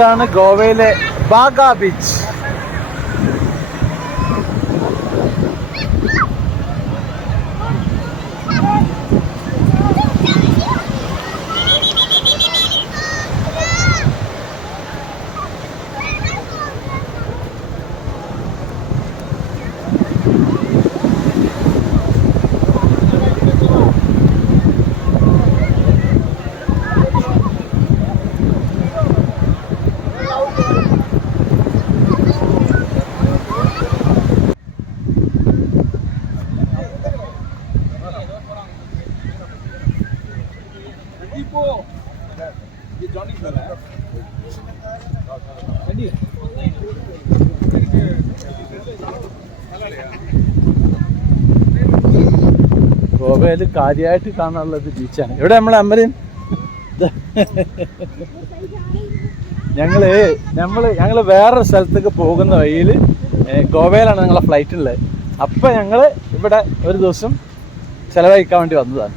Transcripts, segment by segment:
ഇതാണ് ഗോവയിലെ ബാഗ ബീച്ച്. ഗോവയിൽ കാര്യമായിട്ട് കാണാനുള്ളത് ബീച്ചാണ്. ഇവിടെ നമ്മളെ അമ്മരൻ ഞങ്ങള് വേറൊരു സ്ഥലത്തേക്ക് പോകുന്ന വഴിയിൽ ഗോവയിലാണ് ഞങ്ങളെ ഫ്ലൈറ്റ് ഉള്ളത്. അപ്പം ഞങ്ങൾ ഇവിടെ ഒരു ദിവസം ചെലവഴിക്കാൻ വേണ്ടി വന്നതാണ്.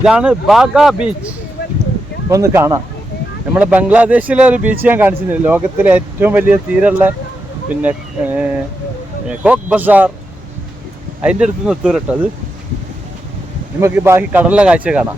ഇതാണ് ബാഗ ബീച്ച്. ഒന്ന് കാണാം. നമ്മുടെ ബംഗ്ലാദേശിലെ ഒരു ബീച്ച് ഞാൻ കാണിച്ചിരുന്നില്ല, ലോകത്തിലെ ഏറ്റവും വലിയ തീരമുള്ള, പിന്നെ കോക്ക് ബസാർ അതിൻ്റെ അടുത്ത് നിന്ന് എത്തൂരട്ടോ. അത് നമുക്ക് ബാക്കി കടലിലെ കാഴ്ച കാണാം.